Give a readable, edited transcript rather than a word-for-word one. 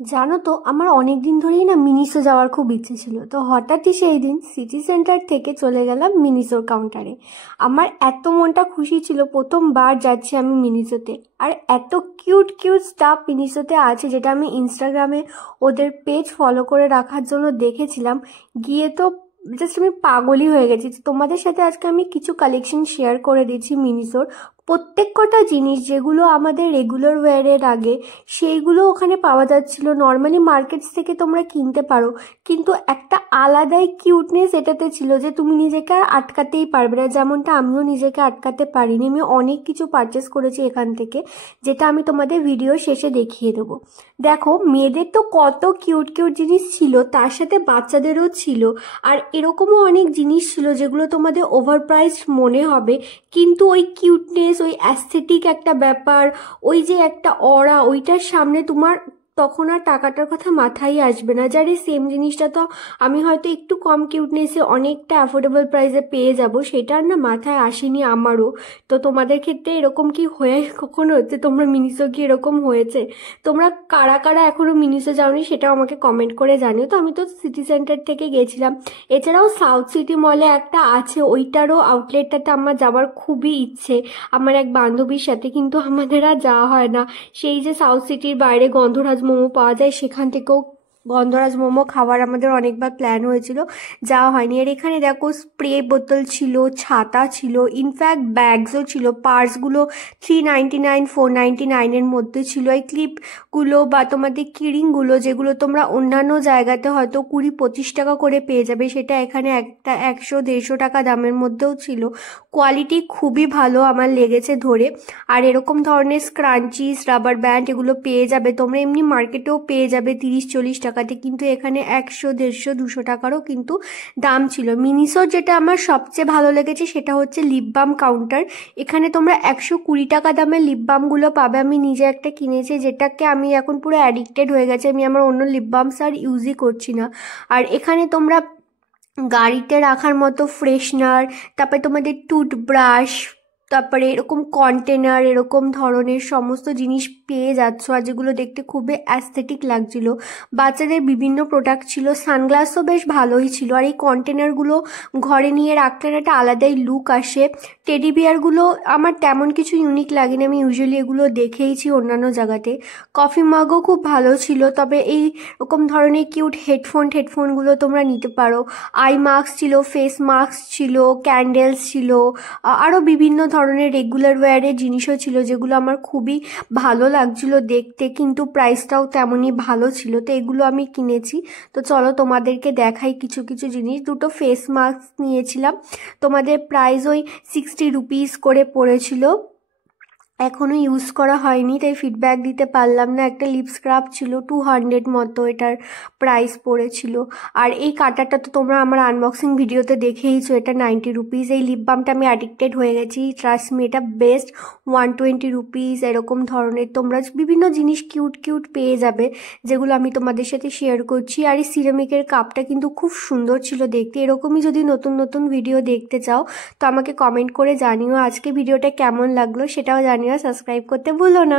জানো তো আমার অনেক দিন ধরেই না মিনিসো যাওয়ার খুব ইচ্ছে ছিল। তো হঠাৎই সেই দিন সিটি সেন্টার থেকে চলে গেলাম মিনিসোর কাউন্টারে। আমার এত মনটা খুশি ছিল, প্রথমবার যাচ্ছি আমি মিনিসোতে। আর এত কিউট কিউট স্টাফ মিনিসোতে আছে যেটা আমি ইনস্টাগ্রামে ওদের পেজ ফলো করে রাখার জন্য দেখেছিলাম। গিয়ে তো জাস্ট আমি পাগলই হয়ে গেছি। তো তোমাদের সাথে আজকে আমি কিছু কালেকশন শেয়ার করে দিচ্ছি মিনিসোর। প্রত্যেক কটা জিনিস যেগুলো আমাদের রেগুলার ওয়্যারের আগে সেইগুলো ওখানে পাওয়া যাচ্ছিল। নর্মালি মার্কেটস থেকে তোমরা কিনতে পারো, কিন্তু একটা আলাদাই কিউটনেস এটাতে ছিল যে তুমি নিজেকে আর আটকাতেই পারবে না, যেমনটা আমিও নিজেকে আটকাতে পারিনি। আমি অনেক কিছু পারচেস করেছি এখান থেকে, যেটা আমি তোমাদের ভিডিও শেষে দেখিয়ে দেবো। দেখো, মেয়েদের তো কত কিউট কিউট জিনিস ছিল, তার সাথে বাচ্চাদেরও ছিল। আর এরকমও অনেক জিনিস ছিল যেগুলো তোমাদের ওভার প্রাইসড মনে হবে, কিন্তু ওই কিউটনেস, ওই অ্যাস্থেটিক একটা ব্যাপার, ওই যে একটা অরা, ওইটার সামনে তোমার তখন আর টাকাটার কথা মাথায় আসবে না। যার এই সেম জিনিসটা তো আমি হয়তো একটু কম কিউটনেসে অনেকটা অ্যাফোর্ডেবল প্রাইসে পেয়ে যাব, সেটা আর না মাথায় আসেনি আমারও। তো তোমাদের ক্ষেত্রে এরকম কি হয়ে কখনো হচ্ছে? তোমরা মিনিসো কি এরকম হয়েছে? তোমরা কারা কারা এখনো মিনিসো যাওনি সেটাও আমাকে কমেন্ট করে জানিও। তো আমি তো সিটি সেন্টার থেকে গেছিলাম। এছাড়াও সাউথ সিটি মলে একটা আছে, ওইটারও আউটলেটটাতে আমার যাওয়ার খুবই ইচ্ছে আমার এক বান্ধবীর সাথে, কিন্তু আমাদের আর যাওয়া হয় না। সেই যে সাউথ সিটির বাইরে গন্ধরাজ মোমো পাওয়া যায়, সেখান থেকেও গন্ধরাজ মোমো খাওয়ার আমাদের অনেকবার প্ল্যান হয়েছিল, যাওয়া হয়নি। আর এখানে দেখো স্প্রে বোতল ছিল, ছাতা ছিল, ইনফ্যাক্ট ব্যাগসও ছিল। পার্সগুলো 399 499-এর মধ্যে ছিল। এই ক্লিপগুলো বা তোমাদের কিরিংগুলো যেগুলো তোমরা অন্যান্য জায়গাতে হয়তো 20-25 টাকা করে পেয়ে যাবে, সেটা এখানে একটা 100-150 টাকা দামের মধ্যেও ছিল। কোয়ালিটি খুবই ভালো আমার লেগেছে ধরে। আর এরকম ধরনের স্ক্রাঞ্চিস, রাবার ব্যান্ড এগুলো পেয়ে যাবে তোমরা এমনি মার্কেটেও পেয়ে যাবে 30-40 টাকাতে, কিন্তু এখানে 100, 150, 200 টাকারও কিন্তু দাম ছিল। মিনিসোর যেটা আমার সবচেয়ে ভালো লেগেছে সেটা হচ্ছে লিপ বাম কাউন্টার। এখানে তোমরা 120 টাকা দামের লিপ বামগুলো পাবে। আমি নিজে একটা কিনেছি, যেটাকে আমি এখন পুরো অ্যাডিক্টেড হয়ে গেছে। আমি আমার অন্য লিপ বামস আর ইউজই করছি না। আর এখানে তোমরা গাড়িতে রাখার মতো ফ্রেশনার, তারপরে তোমাদের টুথব্রাশ, তারপরে এরকম কন্টেনার, এরকম ধরনের সমস্ত জিনিস পেয়ে যাচ্ছ, আর যেগুলো দেখতে খুবই অ্যাস্থেটিক লাগছিল। বাচ্চাদের বিভিন্ন প্রোডাক্ট ছিল, সানগ্লাসও বেশ ভালোই ছিল। আর এই কন্টেনারগুলো ঘরে নিয়ে রাখলে একটা আলাদাই লুক আসে। টেডি বিয়ারগুলো আমার তেমন কিছু ইউনিক লাগেনি, আমি ইউজুয়ালি এগুলো দেখেইছি অন্যান্য জায়গাতে। কফি মাগও খুব ভালো ছিল, তবে এই রকম ধরনের কিউট হেডফোনগুলো তোমরা নিতে পারো। আই মাস্ক ছিল, ফেস মাস্ক ছিল, ক্যান্ডেলস ছিল, আরও বিভিন্ন ধরনের রেগুলার ওয়্যারের জিনিসও ছিল, যেগুলো আমার খুবই ভালো লাগছিল দেখতে, কিন্তু প্রাইসটাও তেমনই ভালো ছিল। তো এগুলো আমি কিনেছি। তো চলো তোমাদেরকে দেখাই কিছু কিছু জিনিস। দুটো ফেস মাস্ক নিয়েছিলাম, তোমাদের প্রাইস ওই 60 রুপিস করে পড়েছিল। এখনও ইউজ করা হয়নি তাই ফিডব্যাক দিতে পারলাম না। একটা লিপ স্ক্রাব ছিল 200 মতো, এটার প্রাইস পড়েছিল। আর এই কাটারটা তো তোমরা আমার আনবক্সিং ভিডিওতে দেখেইছো, এটা 90 রুপিস। এই লিপ বামটা আমি অ্যাডিক্টেড হয়ে গেছি, ট্রাস্ট মি, এটা বেস্ট। 120 রুপিস এরকম ধরনের তোমরা বিভিন্ন জিনিস কিউট কিউট পেয়ে যাবে, যেগুলো আমি তোমাদের সাথে শেয়ার করছি। আর এই সিরামিকের কাপটা কিন্তু খুব সুন্দর ছিল দেখতে। এরকমই যদি নতুন নতুন ভিডিও দেখতে চাও তো আমাকে কমেন্ট করে জানিও। আজকে ভিডিওটা কেমন লাগলো সেটাও জানিও, সাবস্ক্রাইব করতে ভুলো না।